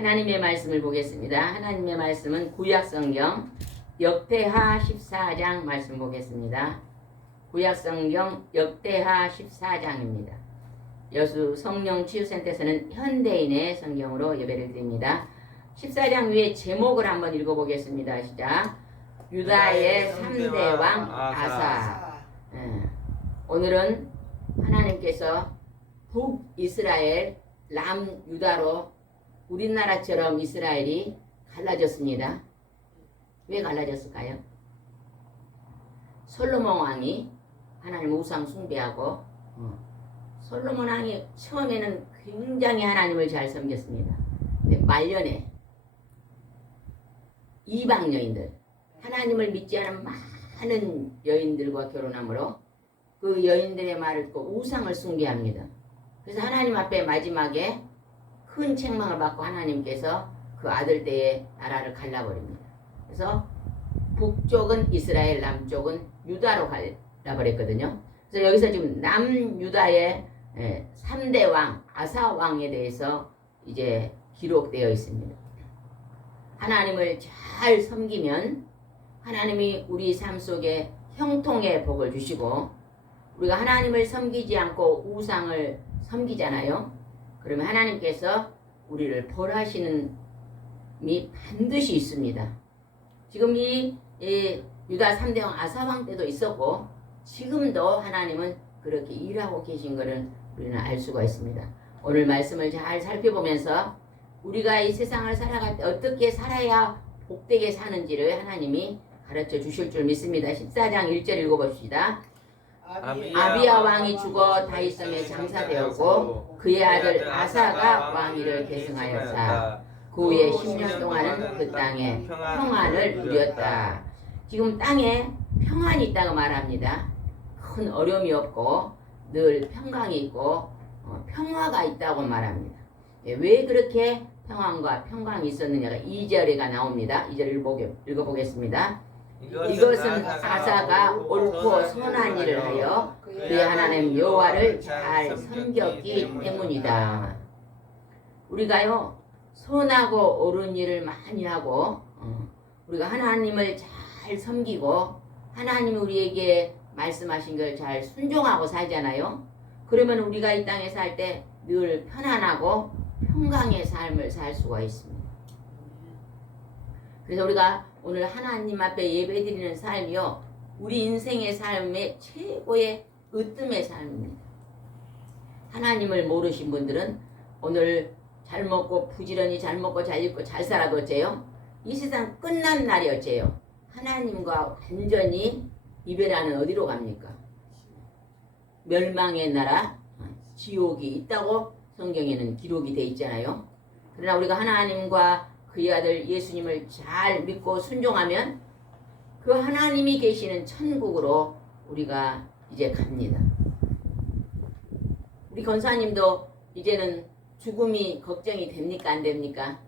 하나님의 말씀을 보겠습니다. 하나님의 말씀은 구약성경 역대하 14장 말씀 보겠습니다. 구약성경 역대하 14장입니다. 여수 성령치유센터에서는 현대인의 성경으로 예배를 드립니다. 14장 위에 제목을 한번 읽어보겠습니다. 시작. 유다의 3대 왕 아사. 오늘은 하나님께서 북이스라엘, 남유다로 우리나라처럼 이스라엘이 갈라졌습니다. 왜 갈라졌을까요? 솔로몬 왕이 하나님 우상 숭배하고 솔로몬 왕이 처음에는 굉장히 하나님을 잘 섬겼습니다. 근데 말년에 이방 여인들, 하나님을 믿지 않은 많은 여인들과 결혼하므로 그 여인들의 말을 듣고 우상을 숭배합니다. 그래서 하나님 앞에 마지막에 큰 책망을 받고 하나님께서 그 아들 때에 나라를 갈라버립니다. 그래서 북쪽은 이스라엘, 남쪽은 유다로 갈라버렸거든요. 그래서 여기서 지금 남유다의 3대 왕, 아사 왕에 대해서 이제 기록되어 있습니다. 하나님을 잘 섬기면 하나님이 우리 삶 속에 형통의 복을 주시고, 우리가 하나님을 섬기지 않고 우상을 섬기잖아요. 그러면 하나님께서 우리를 벌하시는 이 반드시 있습니다. 지금 이 유다 3대 왕 아사왕 때도 있었고 지금도 하나님은 그렇게 일하고 계신 것을 우리는 알 수가 있습니다. 오늘 말씀을 잘 살펴보면서 우리가 이 세상을 살아갈 때 어떻게 살아야 복되게 사는지를 하나님이 가르쳐 주실 줄 믿습니다. 14장 1절 읽어봅시다. 아비야 왕이 죽어 다윗성에 장사되었고 그의 아들 아사가 왕위를 계승하였다. 그 후에 10년 동안은 그 땅에 평안을 누렸다. 지금 땅에 평안이 있다고 말합니다. 큰 어려움이 없고 늘 평강이 있고 평화가 있다고 말합니다. 왜 그렇게 평안과 평강이 있었느냐가 2절에가 나옵니다. 2절 읽어보겠습니다. 이것은 아사가 옳고 선한 일을 하여 그의 하나님 여호와를 잘 섬겼기 때문이다. 우리가요 선하고 옳은 일을 많이 하고 우리가 하나님을 잘 섬기고 하나님이 우리에게 말씀하신 걸 잘 순종하고 살잖아요. 그러면 우리가 이 땅에 살 때 늘 편안하고 평강의 삶을 살 수가 있습니다. 그래서 우리가 오늘 하나님 앞에 예배드리는 삶이요 우리 인생의 삶의 최고의 으뜸의 삶입니다. 하나님을 모르신 분들은 오늘 잘 먹고 부지런히 잘 먹고 잘 입고 잘 살아도 어째요? 이 세상 끝난 날이 어째요? 하나님과 완전히 이별하는 어디로 갑니까? 멸망의 나라 지옥이 있다고 성경에는 기록이 돼 있잖아요. 그러나 우리가 하나님과 그의 아들 예수님을 잘 믿고 순종하면 그 하나님이 계시는 천국으로 우리가 이제 갑니다. 우리 권사님도 이제는 죽음이 걱정이 됩니까? 안 됩니까?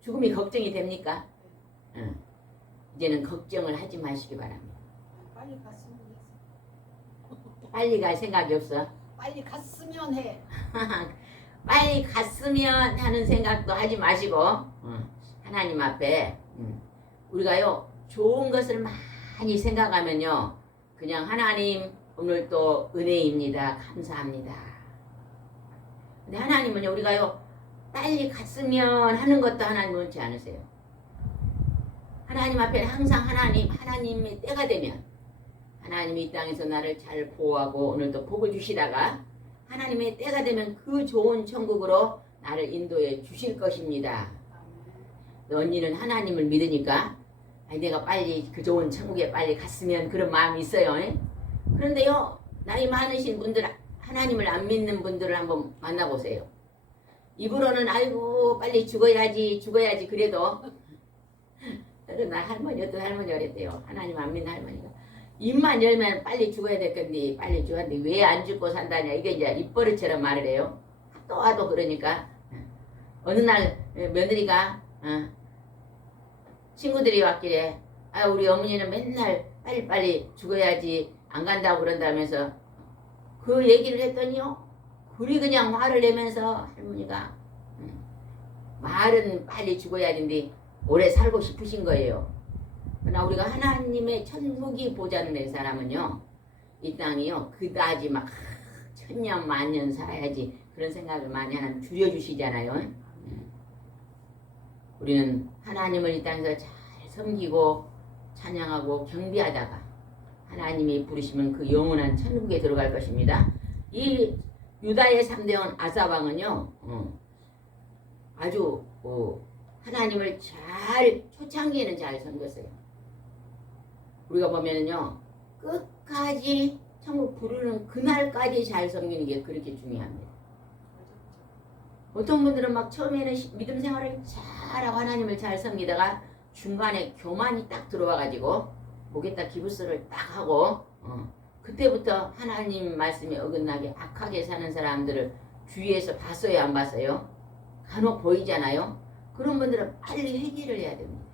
죽음이 걱정이 됩니까? 이제는 걱정을 하지 마시기 바랍니다. 빨리 갔으면 해. 빨리 갈 생각이 없어? 빨리 갔으면 해. 빨리 갔으면 하는 생각도 하지 마시고 하나님 앞에 우리가요 좋은 것을 많이 생각하면요 그냥 하나님 오늘 또 은혜입니다. 감사합니다. 근데 하나님은요 우리가요 빨리 갔으면 하는 것도 하나님 원치 않으세요. 하나님 앞에 항상 하나님의 때가 되면 하나님이 이 땅에서 나를 잘 보호하고 오늘도 복을 주시다가 하나님의 때가 되면 그 좋은 천국으로 나를 인도해 주실 것입니다. 언니는 하나님을 믿으니까 내가 빨리 그 좋은 천국에 빨리 갔으면 그런 마음이 있어요. 그런데요 나이 많으신 분들 하나님을 안 믿는 분들을 한번 만나보세요. 입으로는 아이고 빨리 죽어야지 그래도 나 할머니 어떤 할머니가 그랬대요. 하나님 안 믿는 할머니가 입만 열면 빨리 죽어야 될 건데 빨리 죽었는데 왜 안 죽고 산다냐 이게 이제 입버릇처럼 말을 해요. 또 와도 그러니까 어느 날 며느리가 친구들이 왔길래 우리 어머니는 맨날 빨리빨리 죽어야지 안 간다고 그런다면서 그 얘기를 했더니요 그리 그냥 화를 내면서 할머니가 말은 빨리 죽어야 되는데 오래 살고 싶으신 거예요. 그러나 우리가 하나님의 천국이 보좌를 낸 사람은요, 이 땅이요 그다지 막 천년 만년 살아야지 그런 생각을 많이 하나님 줄여주시잖아요. 우리는 하나님을 이 땅에서 잘 섬기고 찬양하고 경배하다가 하나님이 부르시면 그 영원한 천국에 들어갈 것입니다. 이 유다의 3대원 아사왕은요 아주 하나님을 잘 초창기에는 잘 섬겼어요. 우리가 보면은요 끝까지 천국 부르는 그날까지 잘 섬기는 게 그렇게 중요합니다. 보통 분들은 막 처음에는 믿음 생활을 잘하고 하나님을 잘 섬기다가 중간에 교만이 딱 들어와가지고 목에다 기부스를 딱 하고 그때부터 하나님 말씀에 어긋나게 악하게 사는 사람들을 주위에서 봤어요 안 봤어요? 간혹 보이잖아요. 그런 분들은 빨리 회개를 해야 됩니다.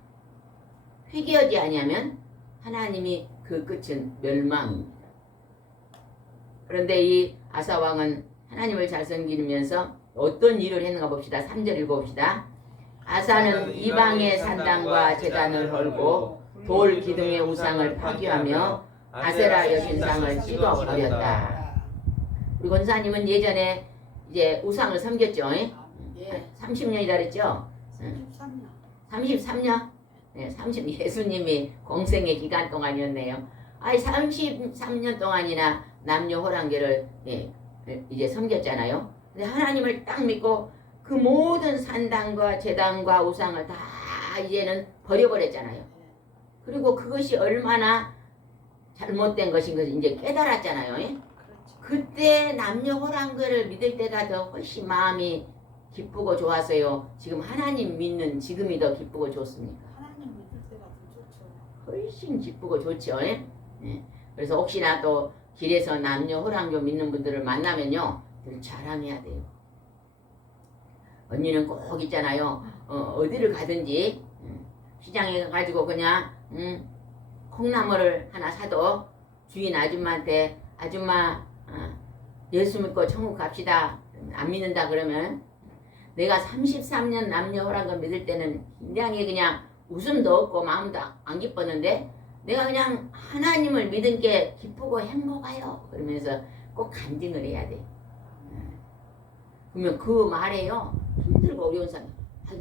회개하지 아니하면 하나님이 그 끝은 멸망입니다. 그런데 이 아사왕은 하나님을 잘 섬기면서 어떤 일을 했는가 봅시다. 3절 읽어봅시다. 아사는 이방의 산당과 제단을 헐고 돌 기둥의 우상을 파괴하며 아세라 여신상을 찍어버렸다. 우리 권사님은 예전에 이제 우상을 섬겼죠. 예. 30년이다 그랬죠. 33년. 33년? 네, 예수님이 공생의 기간 동안이었네요. 아니 33년 동안이나 남녀 호랑개를 이제 섬겼잖아요. 근데 하나님을 딱 믿고 그 모든 산당과 제단과 우상을 다 이제는 버려버렸잖아요. 그리고 그것이 얼마나 잘못된 것인 것을 이제 깨달았잖아요. 그렇죠. 그때 남녀 호랑개를 믿을 때가 더 훨씬 마음이 기쁘고 좋았어요. 지금 하나님 믿는 지금이 더 기쁘고 좋습니까? 하나님 믿을 때가 더 좋죠. 훨씬 기쁘고 좋죠. 예? 그래서 혹시나 또 길에서 남녀 호랑교 믿는 분들을 만나면요 늘 자랑해야 돼요. 언니는 꼭 있잖아요. 어디를 가든지 시장에 가가지고 그냥 콩나물을 하나 사도 주인 아줌마한테 아줌마 예수 믿고 천국 갑시다. 안 믿는다 그러면 내가 33년 남녀 호랑교 믿을 때는 굉장히 그냥 웃음도 없고 마음도 안 기뻤는데 내가 그냥 하나님을 믿은 게 기쁘고 행복해요. 그러면서 꼭 간증을 해야 돼. 그러면 그 말에요 힘들고 어려운 사람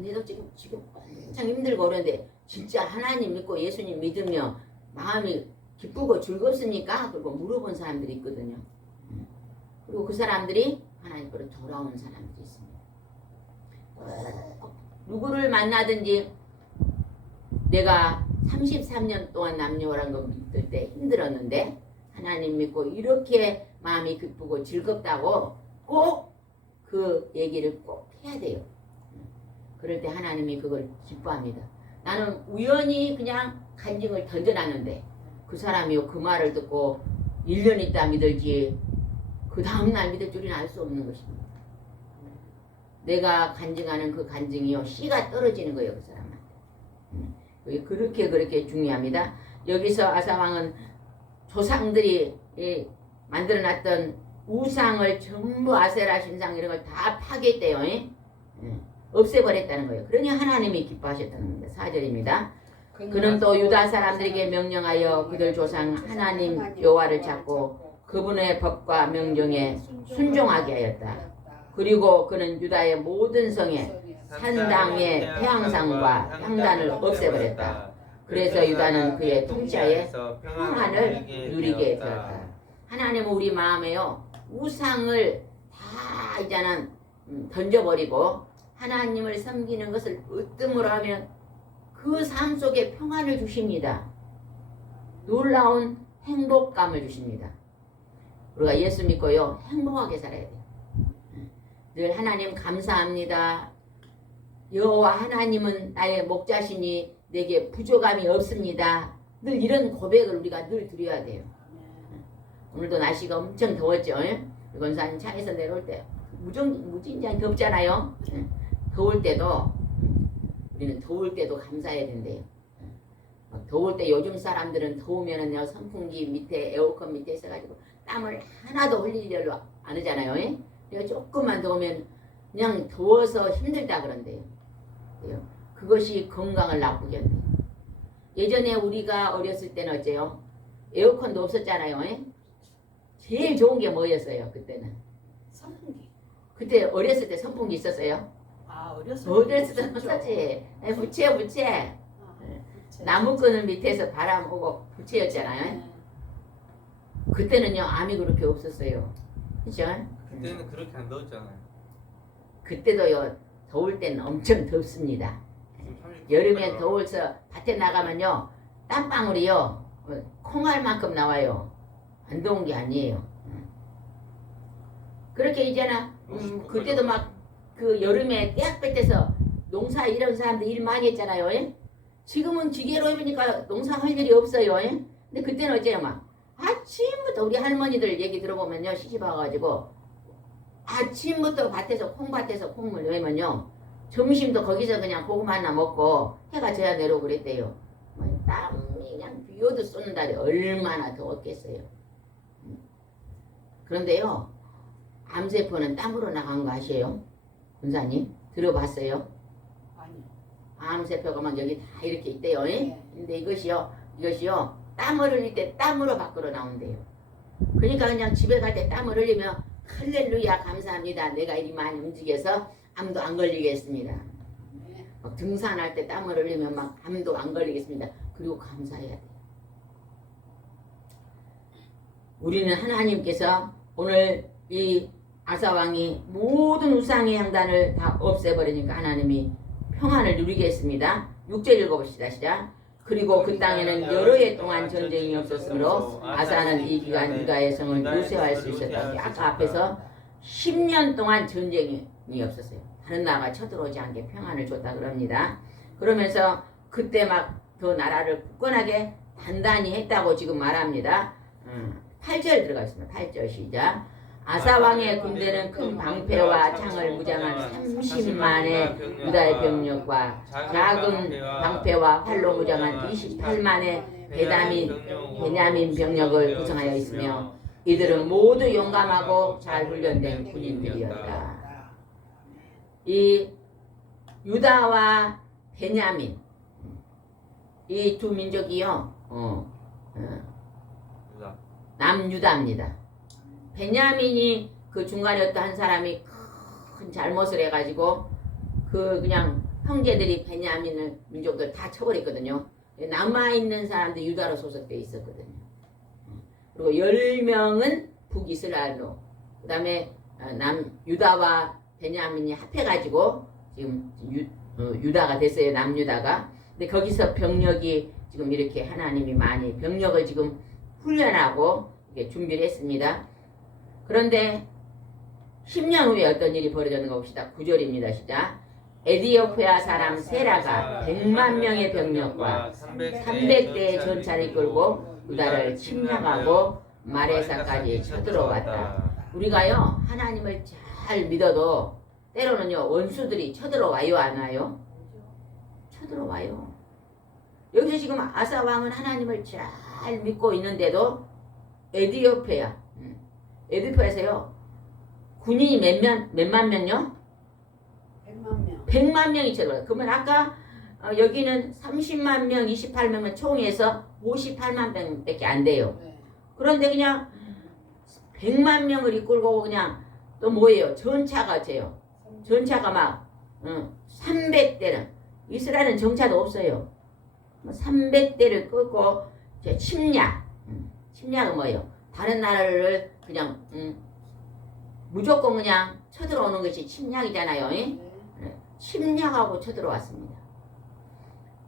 내가 지금 엄청 힘들고 어려운데 진짜 하나님 믿고 예수님 믿으며 마음이 기쁘고 즐겁습니까? 그리고 물어본 사람들이 있거든요. 그리고 그 사람들이 하나님께로 돌아오는 사람들이 있습니다. 누구를 만나든지 내가 33년 동안 남녀란 거 믿을 때 힘들었는데 하나님 믿고 이렇게 마음이 기쁘고 즐겁다고 꼭 그 얘기를 꼭 해야 돼요. 그럴 때 하나님이 그걸 기뻐합니다. 나는 우연히 그냥 간증을 던져놨는데 그 사람이 그 말을 듣고 1년 있다 믿을지 그 다음날 믿을 줄은 알 수 없는 것입니다. 내가 간증하는 그 간증이요 씨가 떨어지는 거예요. 그 사람한테. 그렇게 중요합니다. 여기서 아사왕은 조상들이 만들어놨던 우상을 전부 아세라 신상 이런 걸 다 파괴했대요. 없애버렸다는 거예요. 그러니 하나님이 기뻐하셨다는 겁니다. 4절입니다. 그는 또 유다 사람들에게 명령하여 그들 조상 하나님 여호와를 찾고 그분의 법과 명령에 순종하게 하였다. 그리고 그는 유다의 모든 성에 산당의 태양상과 향단을 없애버렸다. 그래서 유다는 그의 통치하에 평안을 누리게 되었다. 하나님은 우리 마음에요 우상을 다 이제는 던져버리고 하나님을 섬기는 것을 으뜸으로 하면 그 삶 속에 평안을 주십니다. 놀라운 행복감을 주십니다. 우리가 예수 믿고요 행복하게 살아야 돼요. 늘 하나님 감사합니다. 여호와 하나님은 나의 목자시니 내게 부족함이 없습니다. 늘 이런 고백을 우리가 늘 드려야 돼요. 오늘도 날씨가 엄청 더웠죠. 권사님 차에서 내려올 때 무진장 덥잖아요. 더울 때도 우리는 더울 때도 감사해야 된대요. 더울 때 요즘 사람들은 더우면은요 선풍기 밑에 에어컨 밑에 있어가지고 땀을 하나도 흘리려고 안 하잖아요. 조금만 더우면 그냥 더워서 힘들다 그런대요. 돼요. 그것이 건강을 나쁘게 한대요. 예전에 우리가 어렸을 때는 어째요? 에어컨도 없었잖아요. 에? 제일 좋은 게 뭐였어요? 그때는. 선풍기. 그때 어렸을 때 선풍기 있었어요? 아 어렸을 어렸을 때 없었죠. 없었지. 부채. 그치. 나무끈을 밑에서 바람 오고 부채였잖아요. 네. 그때는요 암이 그렇게 없었어요. 그죠? 그때는 그렇게 안 더웠잖아요. 그때도요 더울 때는 엄청 덥습니다. 지금 39 여름에 도까지 더워서 밭에 나가면요 땀방울이요 콩알만큼 나와요. 안 더운 게 아니에요. 그렇게 이제는 그때도 막 그 여름에 떼약볕에서 농사 이런 사람들 일 많이 했잖아요. 예? 지금은 기계로 해보니까 농사 할 일이 없어요. 예? 근데 그때는 어째요 막 아침부터 우리 할머니들 얘기 들어보면요 시집 와가지고 아침부터 밭에서 콩밭에서 콩을 내면요 점심도 거기서 그냥 고구마 하나 먹고 해가 져야 내려오고 그랬대요. 땀이 그냥 비오도 쏘는 달이 얼마나 더웠겠어요. 그런데요 암세포는 땀으로 나간 거 아시에요? 군사님 들어봤어요? 아니. 암세포가 막 여기 다 이렇게 있대요. 예? 네. 근데 이것이요 땀을 흘릴 때 땀으로 밖으로 나온대요. 그러니까 그냥 집에 갈 때 땀을 흘리면 할렐루야 감사합니다. 내가 이리 많이 움직여서 암도 안 걸리겠습니다. 네. 막 등산할 때 땀을 흘리면 막 암도 안 걸리겠습니다. 그리고 감사해야 돼요. 우리는 하나님께서 오늘 이 아사왕이 모든 우상의 향단을 다 없애버리니까 하나님이 평안을 누리겠습니다. 6절 읽어봅시다. 시작. 그리고 그 땅에는 여러 해 동안 전쟁이 없었으므로 아사는 이 기간 유다의 성을 요새할 수 있었다. 아까 앞에서 10년 동안 전쟁이 없었어요. 다른 나라가 쳐들어오지 않게 평안을 줬다 그럽니다. 그러면서 그때 막 더 나라를 굳건하게 단단히 했다고 지금 말합니다. 8절 들어가 있습니다. 8절 시작. 아사왕의 군대는 큰 방패와 창을 무장한 30만의 유다의 병력과 작은 방패와 활로 무장한 28만의 베냐민 병력을 구성하여 있으며 이들은 모두 용감하고 잘 훈련된 군인들이었다. 이 유다와 베냐민 이 두 민족이요 남유다입니다. 베냐민이 그 중간에 어떤 한 사람이 큰 잘못을 해가지고 그 그냥 형제들이 베냐민을 민족들 다 쳐버렸거든요. 남아있는 사람들 유다로 소속되어 있었거든요. 그리고 10명은 북이스라엘로 그 다음에 유다와 베냐민이 합해가지고 지금 유다가 됐어요. 남유다가. 근데 거기서 병력이 지금 이렇게 하나님이 많이 병력을 지금 훈련하고 이렇게 준비를 했습니다. 그런데 10년 후에 어떤 일이 벌어졌는가 봅시다. 9절입니다. 시작. 에디오피아 사람 세라가 100만 명의 병력과 300대의 전차를 이끌고 유다를 침략하고 마레사까지 쳐들어왔다. 우리가요 하나님을 잘 믿어도 때로는요 원수들이 쳐들어와요 안 와요? 쳐들어와요. 여기서 지금 아사 왕은 하나님을 잘 믿고 있는데도 에디오피아에서요 군인이 몇만 명요? 100만 명. 100만 명이 쳐들어와요. 그러면 아까 여기는 30만 명, 28명은 총에서 58만 명밖에 안 돼요. 네. 그런데 그냥 100만 명을 이끌고 그냥 또 뭐예요? 전차가 돼요. 전차가 막 300대는 이스라엘은 정차도 없어요. 300대를 끌고 침략은 뭐예요? 다른 나라를 그냥 무조건 그냥 쳐들어오는 것이 침략이잖아요. 네. 침략하고 쳐들어왔습니다.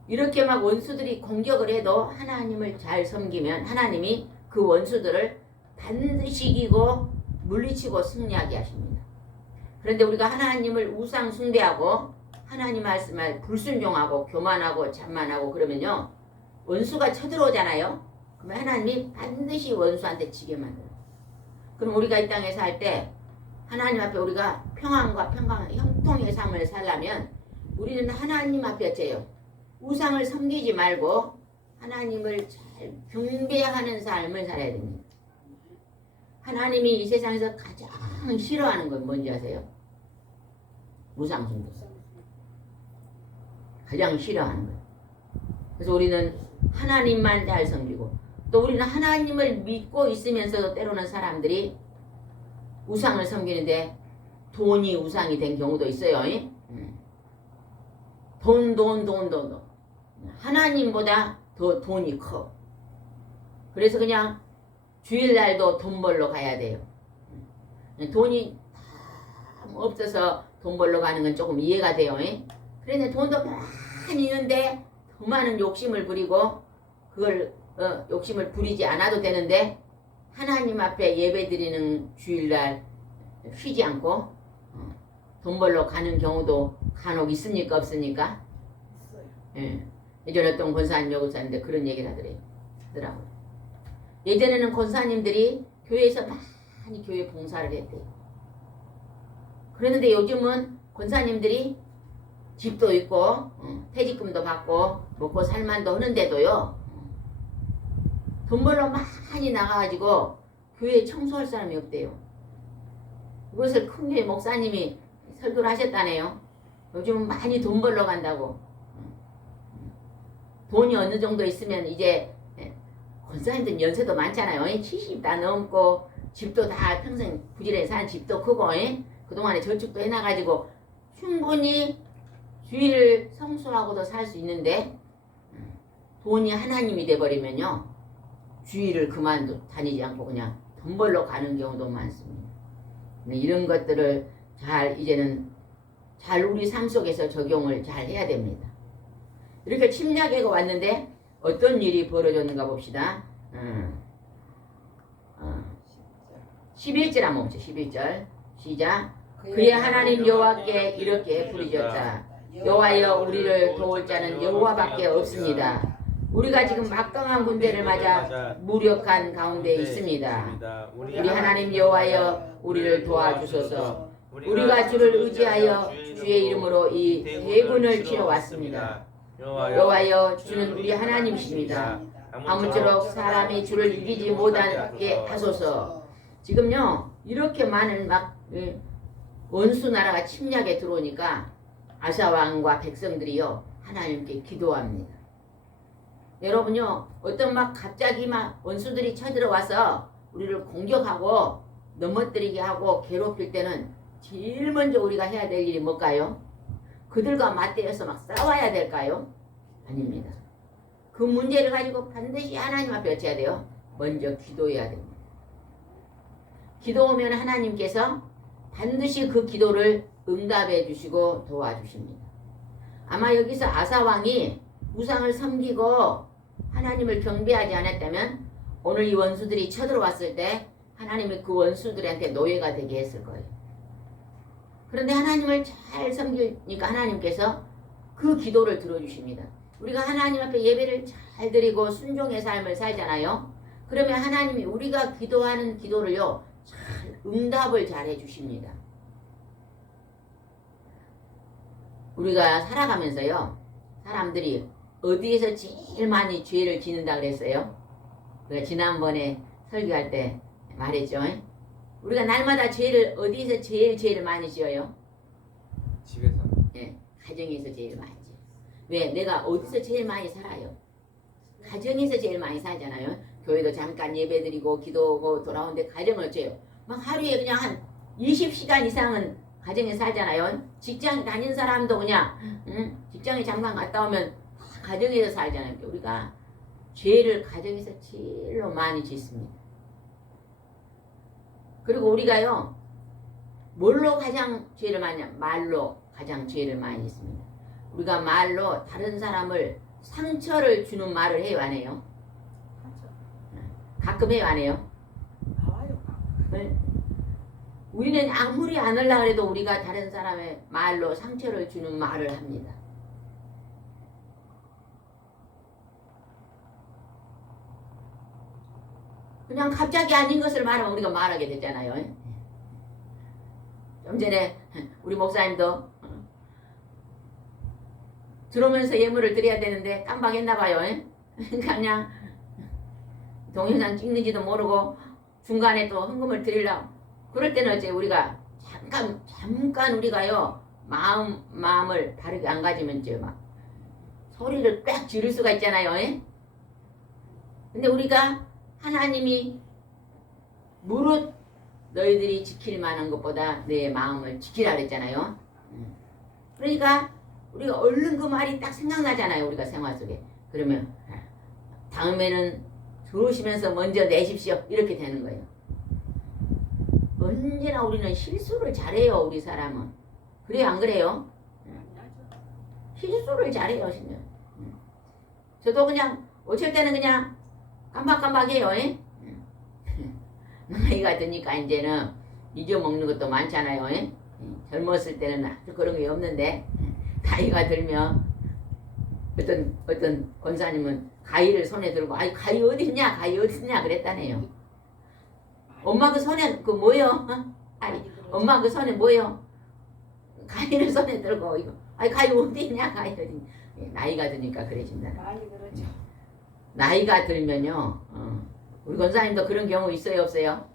이렇게 막 원수들이 공격을 해도 하나님을 잘 섬기면 하나님이 그 원수들을 반드시 이기고 물리치고 승리하게 하십니다. 그런데 우리가 하나님을 우상 숭배하고 하나님 말씀을 불순종하고 교만하고 잔만하고 그러면요 원수가 쳐들어오잖아요. 그러면 하나님이 반드시 원수한테 지게 만들어요. 그럼 우리가 이 땅에 살 때 하나님 앞에 우리가 평안과 형통의 삶을 살려면 우리는 하나님 앞에 어째요? 우상을 섬기지 말고 하나님을 잘 경배하는 삶을 살아야 됩니다. 하나님이 이 세상에서 가장 싫어하는 건 뭔지 아세요? 우상 숭배. 가장 싫어하는 거예요. 그래서 우리는 하나님만 잘 섬기고 또 우리는 하나님을 믿고 있으면서도 때로는 사람들이 우상을 섬기는데 돈이 우상이 된 경우도 있어요. 돈. 하나님보다 더 돈이 커. 그래서 그냥 주일날도 돈 벌러 가야 돼요. 돈이 다 없어서 돈 벌러 가는 건 조금 이해가 돼요. 그런데 돈도 많이 있는데 더 많은 욕심을 부리고 그걸 욕심을 부리지 않아도 되는데 하나님 앞에 예배 드리는 주일날 쉬지 않고 돈 벌러 가는 경우도 간혹 있습니까 없습니까? 있어요. 예. 예전에 어떤 권사님 여기 있었는데 그런 얘기를 하더라고요. 예전에는 권사님들이 교회에서 많이 교회 봉사를 했대요. 그랬는데 요즘은 권사님들이 집도 있고 퇴직금도 받고 먹고 살만도 하는데도요. 돈 벌러 많이 나가가지고 교회에 청소할 사람이 없대요. 이것을 큰 교회 목사님이 설교를 하셨다네요. 요즘은 많이 돈 벌러 간다고. 돈이 어느 정도 있으면 이제 권사님들 연세도 많잖아요. 70 다 넘고 집도 다 평생 부지런히 사는 집도 크고 그동안에 저축도 해놔가지고 충분히 주일을 성수하고도 살 수 있는데 돈이 하나님이 돼버리면요. 주일을 그만두 다니지 않고 그냥 돈 벌러 가는 경우도 많습니다. 이런 것들을 잘 이제는 잘 우리 삶 속에서 적용을 잘 해야 됩니다. 이렇게 침략해가 왔는데 어떤 일이 벌어졌는가 봅시다. 11절 한번 봅시다. 11절 시작. 그의 하나님 여호와께 이렇게 부르짖었다. 여호와여 우리를 도울 자는 여호와밖에 없습니다. 우리가 지금 막강한 군대를 맞아 무력한 가운데 있습니다. 우리 하나님 여호와여 우리를 도와주소서. 우리가 주를 의지하여 주의 이름으로 이 대군을 치러 왔습니다. 여호와여 주는 우리 하나님이십니다. 아무쪼록 사람이 주를 이기지 못하게 하소서. 지금요 이렇게 많은 막 원수 나라가 침략에 들어오니까 아사 왕과 백성들이요 하나님께 기도합니다. 여러분요 어떤 막 갑자기 막 원수들이 쳐들어와서 우리를 공격하고 넘어뜨리게 하고 괴롭힐 때는 제일 먼저 우리가 해야 될 일이 뭘까요? 그들과 맞대어서 막 싸워야 될까요? 아닙니다. 그 문제를 가지고 반드시 하나님 앞에 어찌해야 돼요? 먼저 기도해야 됩니다. 기도하면 하나님께서 반드시 그 기도를 응답해 주시고 도와주십니다. 아마 여기서 아사 왕이 우상을 섬기고 하나님을 경배하지 않았다면 오늘 이 원수들이 쳐들어왔을 때 하나님이 그 원수들한테 노예가 되게 했을 거예요. 그런데 하나님을 잘 섬기니까 하나님께서 그 기도를 들어주십니다. 우리가 하나님 앞에 예배를 잘 드리고 순종의 삶을 살잖아요. 그러면 하나님이 우리가 기도하는 기도를요 잘 응답을 잘 해주십니다. 우리가 살아가면서요 사람들이 어디에서 제일 많이 죄를 짓는다 그랬어요? 제가 지난번에 설교할 때 말했죠. 우리가 날마다 죄를 어디에서 제일 많이 지어요? 집에서. 예, 가정에서 제일 많이 지어요. 왜? 내가 어디서 제일 많이 살아요? 가정에서 제일 많이 살잖아요. 교회도 잠깐 예배드리고 기도하고 돌아오는데 가정을 어째요? 막 하루에 그냥 한 20시간 이상은 가정에 살잖아요. 직장 다닌 사람도 그냥 직장에 잠깐 갔다 오면 다 가정에서 살잖아요. 우리가 죄를 가정에서 제일로 많이 짓습니다. 그리고 우리가요 뭘로 가장 죄를 많이 하냐? 말로 가장 죄를 많이 짓습니다. 우리가 말로 다른 사람을 상처를 주는 말을 해요 안 해요? 가끔 해요 안 해요? 나와요. 네. 우리는 아무리 안 하려고 해도 우리가 다른 사람의 말로 상처를 주는 말을 합니다. 그냥 갑자기 아닌 것을 말하면 우리가 말하게 되잖아요. 좀 전에 우리 목사님도 들어오면서 예물을 드려야 되는데 깜빡했나 봐요. 그냥 동영상 찍는지도 모르고 중간에 또 헌금을 드리려고 그럴 때는 어째 우리가 잠깐 우리가요 마음을 바르게 안 가지면 이제 막 소리를 꽉 지를 수가 있잖아요. 예? 근데 우리가 하나님이 무릇 너희들이 지킬 만한 것보다 내 마음을 지키라 그랬잖아요. 그러니까 우리가 얼른 그 말이 딱 생각나잖아요. 우리가 생활 속에. 그러면 다음에는 들어오시면서 먼저 내십시오. 이렇게 되는 거예요. 언제나 우리는 실수를 잘해요. 우리 사람은. 그래요 안 그래요? 실수를 잘해요. 진짜. 저도 그냥 어쩔 때는 그냥 깜박깜박해요. 예? 나이가 드니까 이제는 잊어먹는 것도 많잖아요. 예? 젊었을 때는 아주 그런 게 없는데 나이가 들면 어떤 권사님은 가위를 손에 들고 아이 가위 어딨냐 가위 어딨냐 그랬다네요. 엄마 그 손에 그 뭐요? 어? 아이 엄마 그 손에 뭐요? 가위를 손에 들고 이거 아이 가위 어딨냐 가위 어딨냐. 나이가 드니까 그래진다. 많이 그러죠. 나이가 들면요. 우리 권사님도 그런 경우 있어요 없어요?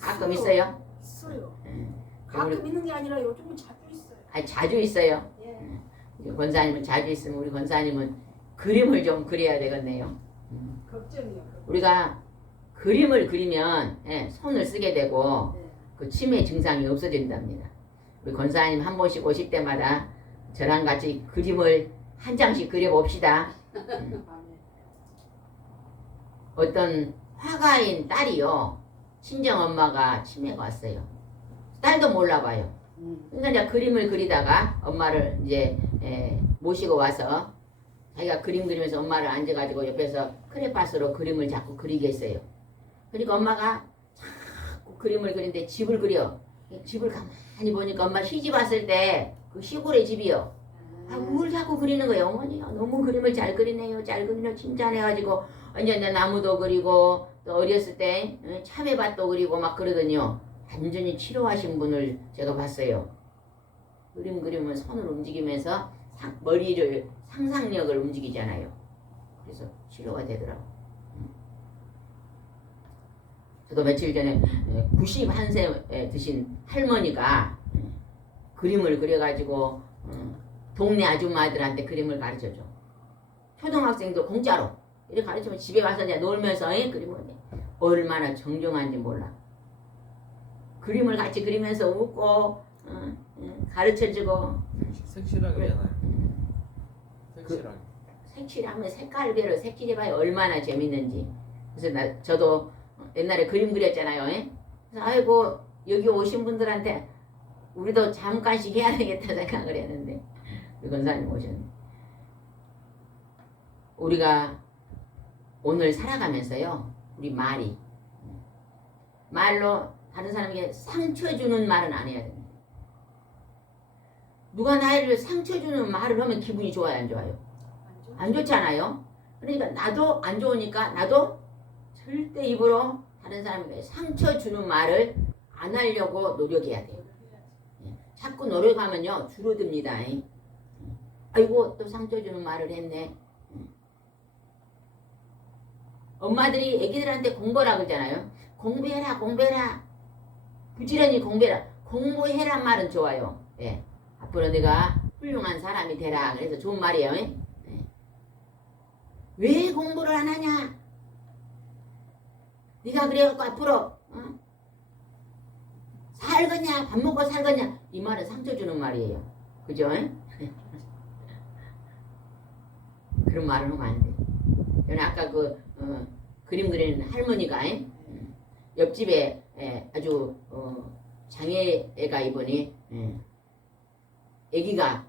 가끔 있어요? 있어요. 우리- 가끔 있는 게 아니라 요즘은 자주 있어요. 아니 자주 있어요. 예. 권사님은 자주 있으면 우리 권사님은 그림을 좀 그려야 되겠네요. 걱정이요. 우리가 그림을 그리면 손을 쓰게 되고 네. 그 치매 증상이 없어진답니다. 우리 권사님 한 번씩 오실 때마다 저랑 같이 그림을 한 장씩 그려봅시다. 아멘. 어떤 화가인 딸이요. 친정 엄마가 치매가 왔어요. 딸도 몰라봐요. 그러니까 이제 그림을 그리다가 엄마를 이제 모시고 와서 자기가 그림 그리면서 엄마를 앉아가지고 옆에서 크레파스로 그림을 자꾸 그리게 했어요. 그러니까 엄마가 자꾸 그림을 그리는데 집을 그려. 집을 가만히 보니까 엄마 시집 왔을 때 그 시골의 집이요. 아, 뭘 자꾸 그리는 거예요. 어머니 너무 그림을 잘 그리네요. 잘 그리네요. 칭찬해가지고 이제 나무도 그리고 또 어렸을 때 참외밭도 그리고 막 그러더니요. 완전히 치료하신 분을 제가 봤어요. 그림 그리면 손을 움직이면서 머리를 상상력을 움직이잖아요. 그래서 치료가 되더라고. 저도 며칠 전에 91세 드신 할머니가 그림을 그려가지고 동네 아줌마들한테 그림을 가르쳐줘. 초등학생도 공짜로 이렇게 가르치면 집에 가서 이제 놀면서 그림을 얼마나 정정한지 몰라. 그림을 같이 그리면서 웃고 가르쳐주고 색칠하게 하잖아요. 색칠하게. 색칠하면 색깔별로 색칠해봐야 얼마나 재밌는지. 그래서 저도 옛날에 그림 그렸잖아요. 그래서 아이고 여기 오신 분들한테 우리도 잠깐씩 해야 되겠다 생각을 했는데 우리 권사님 오셨네. 우리가 오늘 살아가면서요. 우리 말로 다른 사람에게 상처 주는 말은 안 해야 됩니다. 누가 나를 상처 주는 말을 하면 기분이 좋아요 안 좋아요? 안 좋잖아요. 그러니까 나도 안 좋으니까 나도 절대 입으로 다른 사람에게 상처 주는 말을 안 하려고 노력해야 돼요. 자꾸 노력하면요 줄어듭니다. 아이고 또 상처 주는 말을 했네. 엄마들이 애기들한테 공부하라 그러잖아요. 공부해라 공부해라. 부지런히 공부해라. 공부해란 말은 좋아요. 예. 앞으로 내가 훌륭한 사람이 되라. 그래서 좋은 말이에요. 예. 왜 공부를 안 하냐? 네가 그래갖고 앞으로 살겠냐? 밥 먹고 살겠냐? 이 말은 상처 주는 말이에요. 그죠? 그런 말을 하면 안 돼. 저는 아까 그림 그리는 할머니가 옆집에 아주 장애애가 이번에 애기가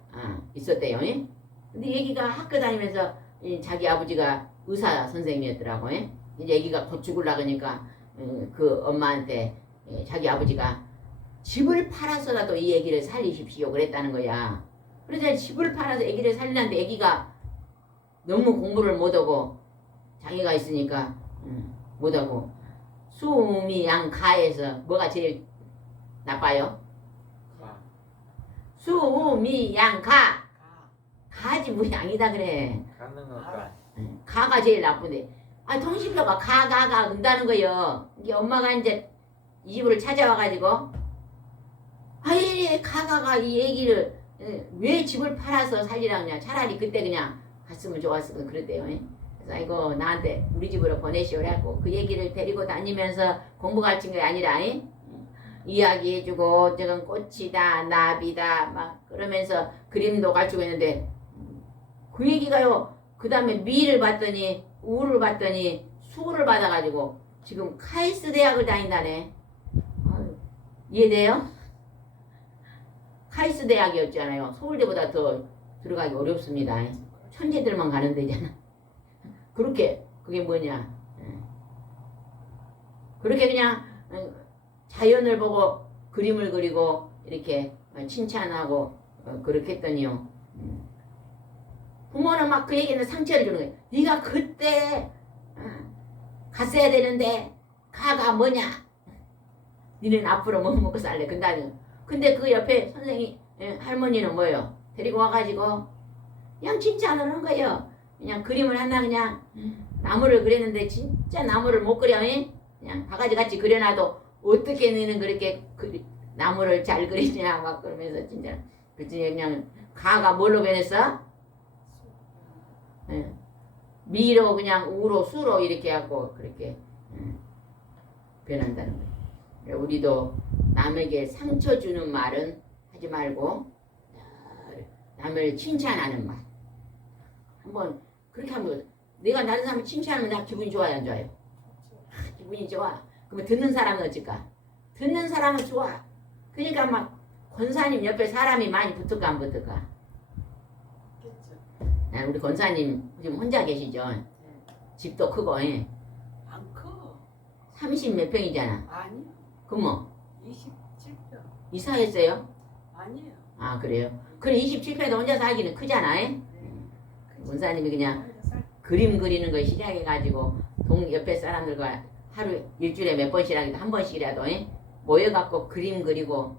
있었대요. 근데 애기가 학교 다니면서 자기 아버지가 의사 선생님이었더라고. 이제 애기가 곧 죽으려고 하니까 그 엄마한테 자기 아버지가 집을 팔아서라도 이 애기를 살리십시오 그랬다는 거야. 그래서 집을 팔아서 애기를 살리는데 애기가 너무 공부를 못하고 장애가 있으니까 못하고 수미 양 가에서 뭐가 제일 나빠요? 가. 수미 양 가지 뭐 양이다 그래. 가는 거가. 가가 제일 나쁜데 통신표가 가가 은다는 거예요. 이게 엄마가 이제 이 집을 찾아와가지고 아예 가가가 이 애기를 왜 집을 팔아서 살리라 그냥 차라리 그때 그냥 갔으면 좋았으면 그랬대요. 그래서 아이고 나한테 우리 집으로 보내시오 그래갖고 그 얘기를 데리고 다니면서 공부 가르친 게 아니라 이야기해주고 저건 꽃이다 나비다 막 그러면서 그림도 가르치고 있는데 그 얘기가요. 그 다음에 미를 봤더니 우를 봤더니 수를 받아가지고 지금 카이스트 대학을 다닌다네. 아유, 이해돼요? 카이스트 대학이었잖아요. 서울대보다 더 들어가기 어렵습니다. 천재들만 가는 데잖아. 그렇게 그게 뭐냐? 그렇게 그냥 자연을 보고 그림을 그리고 이렇게 칭찬하고 그렇게 했더니요. 부모는 막 그 얘기는 상처를 주는 거예요. 네가 그때 갔어야 되는데 가가 뭐냐? 니는 앞으로 뭐 먹고 살래? 근데 그 옆에 선생님 할머니는 뭐예요? 데리고 와가지고 그냥 칭찬을 한 거예요. 그냥 그림을 하나 그냥 나무를 그렸는데 진짜 나무를 못 그려. 그냥 바가지 같이 그려놔도 어떻게 너는 그렇게 나무를 잘 그리냐 막 그러면서 진짜 그냥 가가 뭘로 변했어? 미로 그냥 우로 수로 이렇게 하고 그렇게 변한다는 거예요. 우리도 남에게 상처 주는 말은 하지 말고 남을 칭찬하는 말 한번 그렇게 하면 내가 다른 사람을 칭찬하면 나 기분이 좋아요 안 좋아요? 기분이 좋아. 그러면 듣는 사람은 어쩔까? 듣는 사람은 좋아. 그러니까 막 권사님 옆에 사람이 많이 붙을까 안 붙을까? 우리 권사님 지금 혼자 계시죠? 집도 크고 안 커. 30 몇 평이잖아. 아니요. 그럼 뭐 27평. 이사했어요? 아니에요. 아 그래요? 그래 27평에도 혼자 살기는 크잖아. 네. 권사님이 그냥 그림 그리는 거 시작해가지고 동 옆에 사람들과 하루 일주일에 몇 번씩이라도 한 번씩이라도 모여갖고 그림 그리고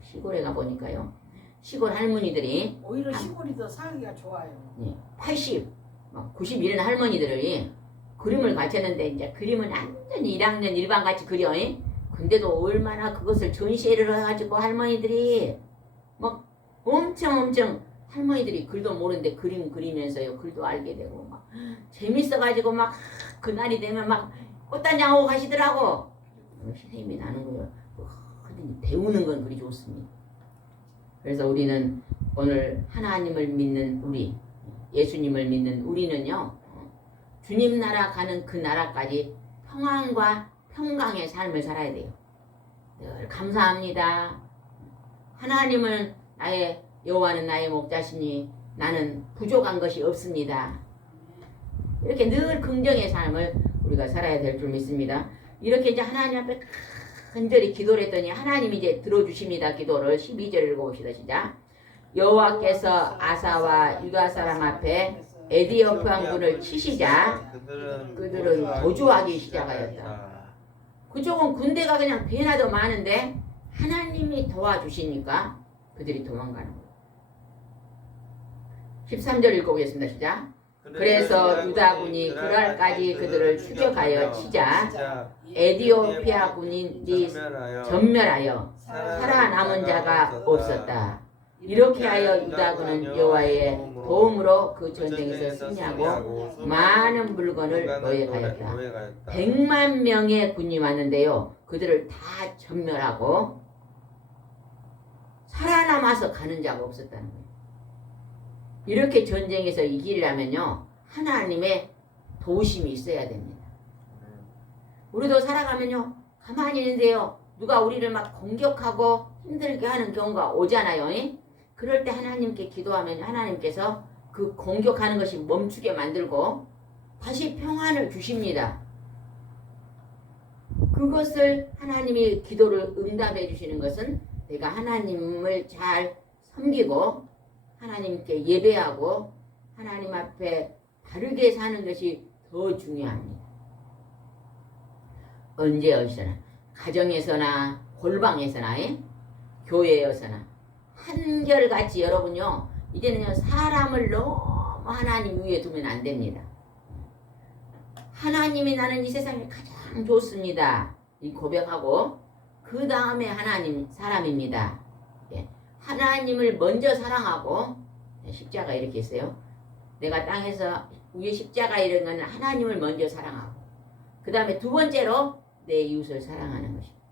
시골에 가보니까요. 시골 할머니들이 오히려 시골이 더 살기가 좋아요. 80, 90 이런 할머니들이 그림을 가르쳤는데 이제 그림은 완전히 1학년 일반 같이 그려. 근데도 얼마나 그것을 전시회를 해가지고 할머니들이 막 엄청 할머니들이 글도 모르는데 그림 그리면서요 글도 알게 되고 막 재밌어가지고 막 그날이 되면 막 꽃단장하고 가시더라고. 힘이 나는 거예요. 근데 배우는 건 그리 좋습니다. 그래서 우리는 오늘 하나님을 믿는 우리, 예수님을 믿는 우리는요, 주님 나라 가는 그 나라까지 평안과 평강의 삶을 살아야 돼요. 늘 감사합니다. 하나님은 나의 여호와는 나의 목자시니 나는 부족한 것이 없습니다. 이렇게 늘 긍정의 삶을 우리가 살아야 될 줄 믿습니다. 이렇게 이제 하나님 앞에 간절히 기도를 했더니 하나님이 이제 들어주십니다. 기도를 12절 읽어봅시다. 시작. 여호와께서 아사와 유다 사람 앞에 에디오프 왕군을 치시자 그들은 도주하기 시작하였다. 그쪽은 군대가 그냥 배나 더 많은데 하나님이 도와주시니까 그들이 도망가는 거예요. 13절 읽어보겠습니다. 시작. 그래서 유다군이 그날까지 그들을 추격하여 치자 에디오피아 군인이 전멸하여 살아남은 자가 없었다. 이렇게 하여 유다군은 여호와의 도움으로 그 전쟁에서 승리하고 많은 물건을 노예하였다. 100만 명의 군이 왔는데요. 그들을 다 전멸하고 살아남아서 가는 자가 없었다는 거예요. 이렇게 전쟁에서 이기려면요. 하나님의 도우심이 있어야 됩니다. 우리도 살아가면요. 가만히 있는데요. 누가 우리를 막 공격하고 힘들게 하는 경우가 오잖아요. 그럴 때 하나님께 기도하면 하나님께서 그 공격하는 것이 멈추게 만들고 다시 평안을 주십니다. 그것을 하나님이 기도를 응답해 주시는 것은 내가 하나님을 잘 섬기고 하나님께 예배하고 하나님 앞에 바르게 사는 것이 더 중요합니다. 언제 어디서나 가정에서나 골방에서나 교회에서나 한결같이 여러분요 이제는 사람을 너무 하나님 위에 두면 안 됩니다. 하나님이 나는 이 세상에 가장 좋습니다. 이 고백하고 그 다음에 하나님 사람입니다. 하나님을 먼저 사랑하고 십자가 이렇게 있어요. 내가 땅에서 위에 십자가 이런 거는 하나님을 먼저 사랑하고 그 다음에 두 번째로 내 이웃을 사랑하는 것입니다.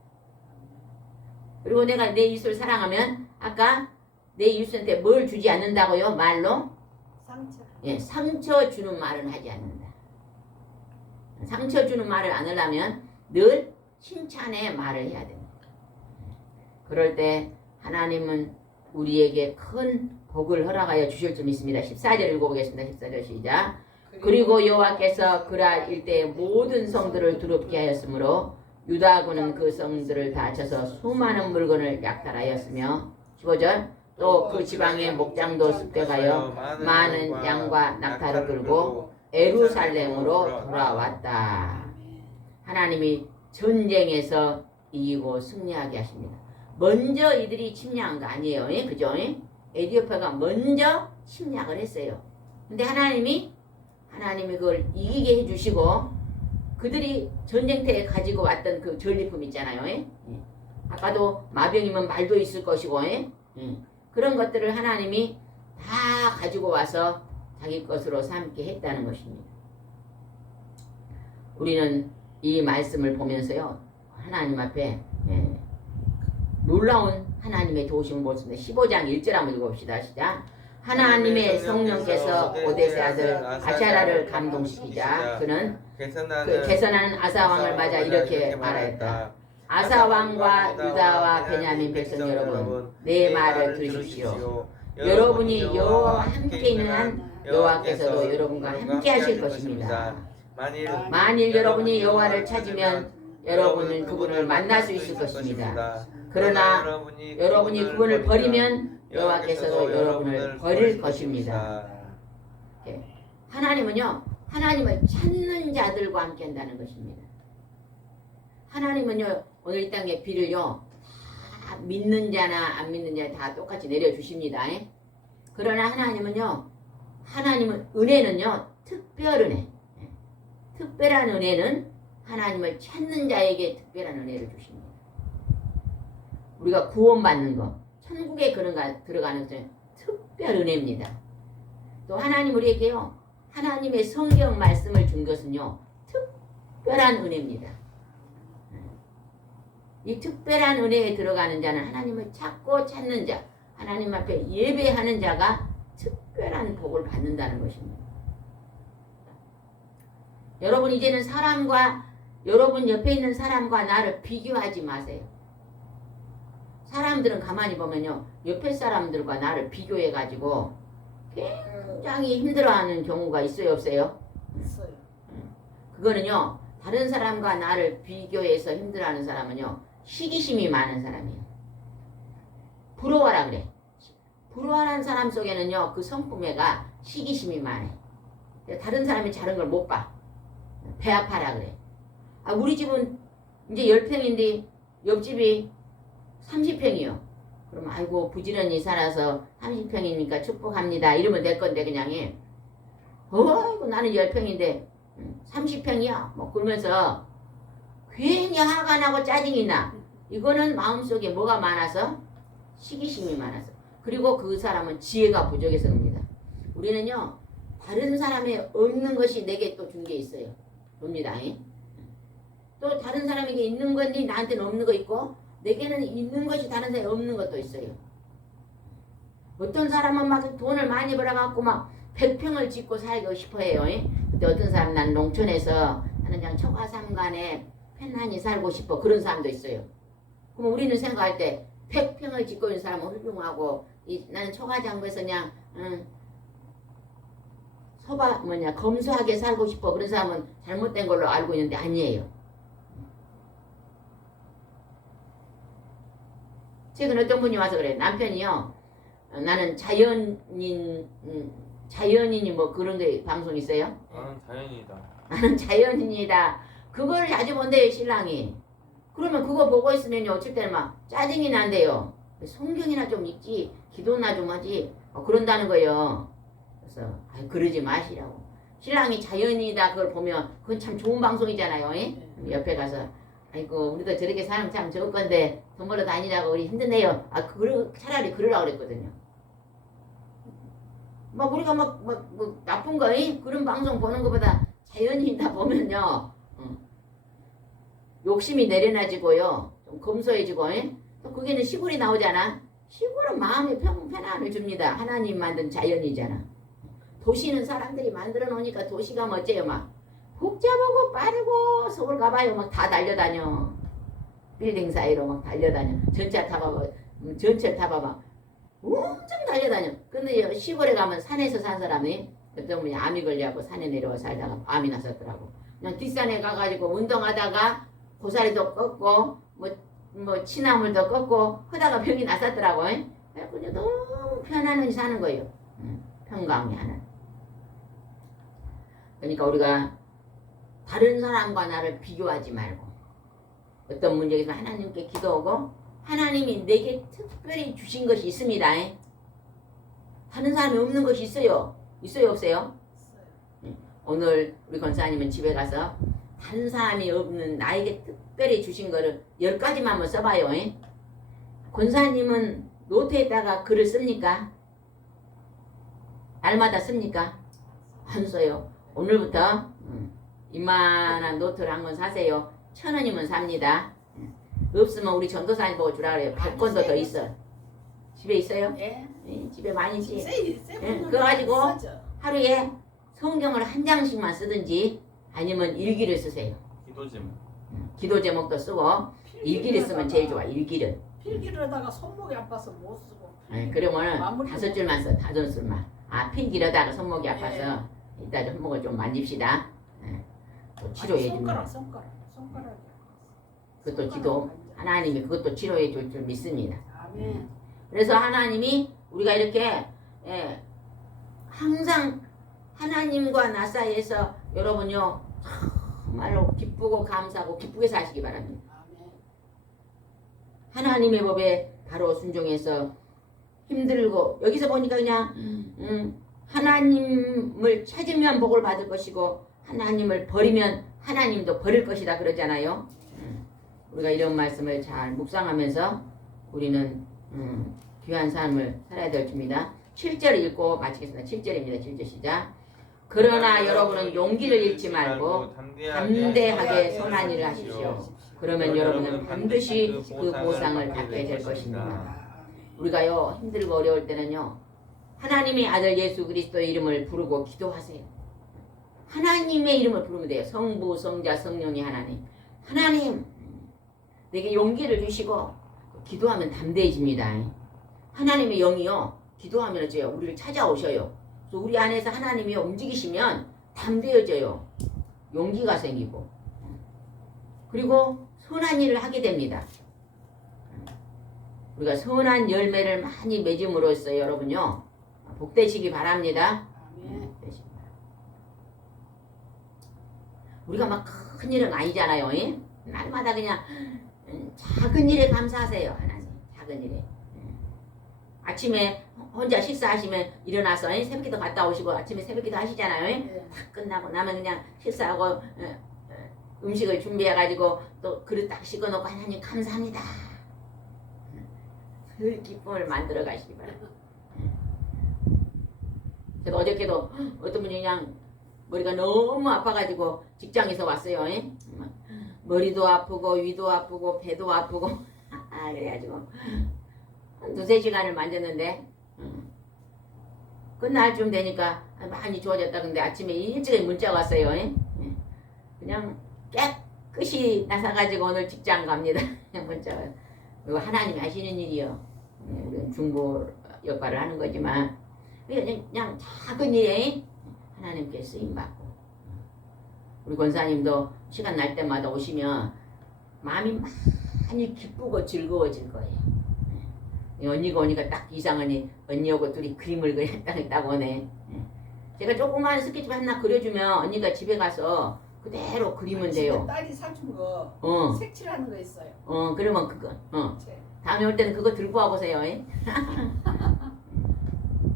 그리고 내가 내 이웃을 사랑하면 아까 내 이웃한테 뭘 주지 않는다고요? 말로? 상처. 예, 상처 주는 말은 하지 않는다. 상처 주는 말을 안 하려면 늘 칭찬의 말을 해야 됩니다. 그럴 때 하나님은 우리에게 큰 복을 허락하여 주실 줄 믿습니다. 14절 읽어보겠습니다. 14절 시작. 그리고 여호와께서 그랄 일대의 모든 성들을 두렵게 하였으므로 유다군은 그 성들을 다 쳐서 수많은 물건을 약탈하였으며 15절 또 그 지방의 목장도 습격하여 많은 양과 낙타를 끌고 에루살렘으로 돌아왔다. 하나님이 전쟁에서 이기고 승리하게 하십니다. 먼저 이들이 침략한 거 아니에요. 그죠? 에디오피아가 먼저 침략을 했어요. 근데 하나님이 그걸 이기게 해주시고 그들이 전쟁터에 가지고 왔던 그 전리품 있잖아요. 아까도 마병이면 말도 있을 것이고 그런 것들을 하나님이 다 가지고 와서 자기 것으로 삼게 했다는 것입니다. 우리는 이 말씀을 보면서요 하나님 앞에 놀라운 하나님의 도우심을 보습니다. 15장 1절 한번 읽어봅시다. 시작. 하나님의 성령께서 오데세 아들 아샤라를 감동시키자 그는 개선하는 아사 왕을 맞아 이렇게 말하였다. 아사 왕과 유다와 베냐민 백성 여러분 내 말을 들으십시오. 여러분이 여호와와 함께 있는 한 여호와께서도 여러분과 함께 하실 것입니다. 만일 여러분이 여호와를 찾으면 여러분은 그분을 만날 수 있을 것입니다. 그러나 여러분이 그분을 버리면 여호와께서도 여러분을 버릴 것입니다. 하나님은요 하나님을 찾는 자들과 함께 한다는 것입니다. 하나님은요 오늘 이 땅의 비를요 다 믿는 자나 안 믿는 자 다 똑같이 내려주십니다. 그러나 하나님은 은혜는요 특별 은혜, 특별한 은혜는 하나님을 찾는 자에게 특별한 은혜를 주십니다. 우리가 구원받는 것, 천국에 들어가는 것은 특별 은혜입니다. 또 하나님 우리에게요 하나님의 성경 말씀을 준 것은요 특별한 은혜입니다. 이 특별한 은혜에 들어가는 자는 하나님을 찾고 찾는 자, 하나님 앞에 예배하는 자가 특별한 복을 받는다는 것입니다. 여러분 이제는 여러분 옆에 있는 사람과 나를 비교하지 마세요. 사람들은 가만히 보면요 옆에 사람들과 나를 비교해가지고 굉장히 힘들어하는 경우가 있어요 없어요? 있어요. 그거는요 다른 사람과 나를 비교해서 힘들어하는 사람은요 시기심이 많은 사람이에요. 부러워라 그래. 부러워하는 사람 속에는요 그 성품애가 시기심이 많아. 다른 사람이 자른 걸 못 봐. 배 아파라 그래. 우리 집은 이제 10평인데 옆집이 30평이요. 그럼 아이고 부지런히 살아서 30평이니까 축복합니다. 이러면 될 건데 그냥 어이구 나는 10평인데 30평이야. 뭐 그러면서 괜히 화가 나고 짜증이 나. 이거는 마음속에 뭐가 많아서? 시기심이 많아서. 그리고 그 사람은 지혜가 부족해서 그럽니다. 우리는요 다른 사람의 없는 것이 내게 또 준 게 있어요. 봅니다. 또 다른 사람에게 있는 건지 나한테는 없는 거 있고 내게는 있는 것이 다른 사람이 없는 것도 있어요. 어떤 사람은 막 돈을 많이 벌어갖고 막 100평을 짓고 살고 싶어해요. 근데 어떤 사람은 난 농촌에서 나는 그냥 초가삼간에 편안히 살고 싶어. 그런 사람도 있어요. 그럼 우리는 생각할 때 100평을 짓고 있는 사람은 훌륭하고 나는 초가장부에서 그냥 검소하게 살고 싶어. 그런 사람은 잘못된 걸로 알고 있는데 아니에요. 최근 어떤 분이 와서 그래. 남편이요. 나는 자연인이 뭐 그런 데 방송 있어요? 나는 자연이다. 나는 자연인이다. 그걸 자주 본대요 신랑이. 그러면 그거 보고 있으면 어쩔 때는 막 짜증이 난대요. 성경이나 좀 읽지 기도나 좀 하지 그런다는 거예요. 그래서 그러지 마시라고. 신랑이 자연이다 그걸 보면 그건 참 좋은 방송이잖아요. 옆에 가서 아이고 우리도 저렇게 사람 참 좋을 건데 돈 벌어 다니라고 우리 힘드네요. 차라리 그러라고 그랬거든요. 막 우리가 뭐 나쁜 거 그런 방송 보는 것보다 자연인 다 보면요 욕심이 내려놔지고요 좀 검소해지고 또 거기는 시골이 나오잖아. 시골은 마음의 편안을 줍니다. 하나님 만든 자연이잖아. 도시는 사람들이 만들어 놓으니까 도시가 어째요 막 복잡하고 빠르고 서울 가봐요 막 다 달려다녀. 빌딩 사이로 막 달려다녀. 전철 타봐봐 엄청 달려다녀. 근데 시골에 가면 산에서 산 사람이 어떤 분이 암이 걸려갖고 산에 내려와 살다가 암이 났었더라고. 그냥 뒷산에 가가지고 운동하다가 고사리도 꺾고 뭐 치나물도 꺾고 하다가 병이 났었더라고. 그래서 너무 편안히 사는 거예요. 평강이 하는. 그러니까 우리가 다른 사람과 나를 비교하지 말고 어떤 문제에 있으면 하나님께 기도하고 하나님이 내게 특별히 주신 것이 있습니다. 다른 사람이 없는 것이 있어요. 있어요 없어요? 있어요. 오늘 우리 권사님은 집에 가서 다른 사람이 없는 나에게 특별히 주신 거를 10가지만 한번 써봐요. 권사님은 노트에다가 글을 씁니까? 날마다 씁니까? 안 써요. 오늘부터 이만한 노트를 한 권 사세요. 1,000원이면 삽니다. 없으면 우리 전도사님 보고 주라 그래요. 100권도 더 있어. 집에 있어요? 예. 집에 많이 있지. 세 그거 가지고 하루에 성경을 한 장씩만 쓰든지 아니면 일기를 쓰세요. 기도 제목. 기도 제목도 쓰고 일기를 쓰면 제일 좋아. 일기를. 필기를 하다가 손목이 아파서 못 쓰고. 그러면은 마무리 5줄만 써. 5줄만. 필기려다가 손목이 아파서 이따 손목을 좀 만집시다. 또 치료해 줍니다. 손가락이. 그것도 기도. 하나님이 그것도 치료해 줄 줄 믿습니다. 아멘. 그래서 하나님이 우리가 이렇게 항상 하나님과 나 사이에서 여러분요 정말로 기쁘고 감사하고 기쁘게 사시기 바랍니다. 아멘. 하나님의 법에 바로 순종해서 힘들고 여기서 보니까 그냥 하나님을 찾으면 복을 받을 것이고 하나님을 버리면 하나님도 버릴 것이다 그러잖아요. 우리가 이런 말씀을 잘 묵상하면서 우리는 귀한 삶을 살아야 될 줍니다. 7절 읽고 마치겠습니다. 7절입니다. 7절 시작. 그러나 여러분은 용기를 잃지 말고 담대하게 선한 일을 하십시오. 그러면 여러분은 반드시 그 보상을 받게 될 것입니다. 우리가요 힘들고 어려울 때는요 하나님의 아들 예수 그리스도의 이름을 부르고 기도하세요. 하나님의 이름을 부르면 돼요. 성부 성자 성령이 하나님 내게 용기를 주시고 기도하면 담대해집니다. 하나님의 영이요 기도하면 어째요 우리를 찾아오셔요. 그래서 우리 안에서 하나님이 움직이시면 담대해져요. 용기가 생기고 그리고 선한 일을 하게 됩니다. 우리가 선한 열매를 많이 맺음으로써 여러분요 복되시기 바랍니다. 아멘. 우리가 막 큰 일은 아니잖아요. 날마다 그냥 작은 일에 감사하세요. 하나님 작은 일에. 아침에 혼자 식사하시면 일어나서 새벽기도 갔다 오시고 아침에 새벽기도 하시잖아요. 네. 다 끝나고 나면 그냥 식사하고 음식을 준비해가지고 또 그릇 딱 씻어놓고 하나님 감사합니다. 그 기쁨을 만들어 가시기 바랍니다. 제가 어저께도 어떤 분이 그냥 머리가 너무 아파가지고 직장에서 왔어요. 머리도 아프고 위도 아프고 배도 아프고 그래가지고 한 2-3시간을 만졌는데 끝날 쯤 되니까 많이 좋아졌다. 근데 아침에 일찍 문자가 왔어요. 그냥 깨끗이 나서가지고 오늘 직장 갑니다. 문자가. 이거 하나님이 하시는 일이요. 우리는 중보 역할을 하는 거지만 그냥 작은 일에 하나님께 쓰임받고 우리 권사님도 시간 날 때마다 오시면 마음이 많이 기쁘고 즐거워질 거예요. 언니가 오니까 딱 이상하니 언니하고 둘이 그림을 그렸다고 오네. 제가 조그만 스케치 하나 그려주면 언니가 집에 가서 그대로 그리면 돼요. 집에 딸이 사준 거 색칠하는 거 있어요. 그러면 그거 다음에 올 때는 그거 들고 와보세요.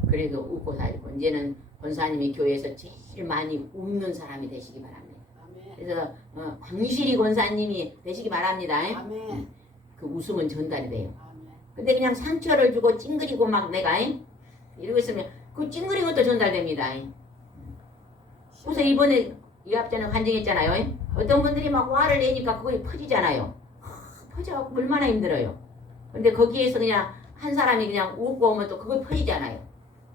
그래도 웃고 살고 이제는 권사님이 교회에서 제일 많이 웃는 사람이 되시기 바랍니다. 아멘. 그래서 광실이 권사님이 되시기 바랍니다. 아멘. 그 웃음은 전달이 돼요. 아멘. 근데 그냥 상처를 주고 찡그리고 막 내가 이러고 있으면 그 찡그린 것도 전달됩니다. 그래서 이번에 이합자는 간증했잖아요. 어떤 분들이 막 화를 내니까 그거 퍼지잖아요. 퍼져갖고 얼마나 힘들어요. 근데 거기에서 그냥 한 사람이 그냥 웃고 오면 또 그거 퍼지잖아요.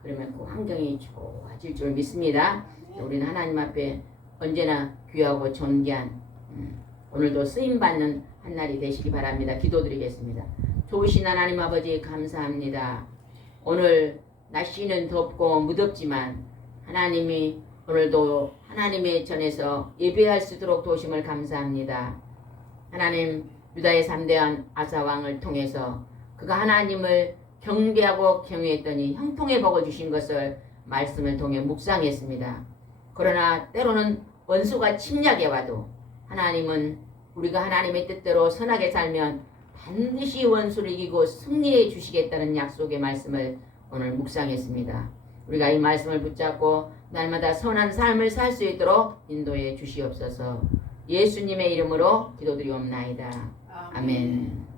그러면 그 환경이 좋아질 줄 믿습니다. 우리는 하나님 앞에 언제나 귀하고 존귀한 오늘도 쓰임받는 한 날이 되시기 바랍니다. 기도드리겠습니다. 좋으신 하나님 아버지 감사합니다. 오늘 날씨는 덥고 무덥지만 하나님이 오늘도 하나님의 전에서 예배할 수 있도록 도심을 감사합니다. 하나님 유다의 3대한 아사왕을 통해서 그가 하나님을 경배하고 경외했더니 형통의 복을 주신 것을 말씀을 통해 묵상했습니다. 그러나 때로는 원수가 침략해 와도 하나님은 우리가 하나님의 뜻대로 선하게 살면 반드시 원수를 이기고 승리해 주시겠다는 약속의 말씀을 오늘 묵상했습니다. 우리가 이 말씀을 붙잡고 날마다 선한 삶을 살 수 있도록 인도해 주시옵소서. 예수님의 이름으로 기도드리옵나이다. 아멘.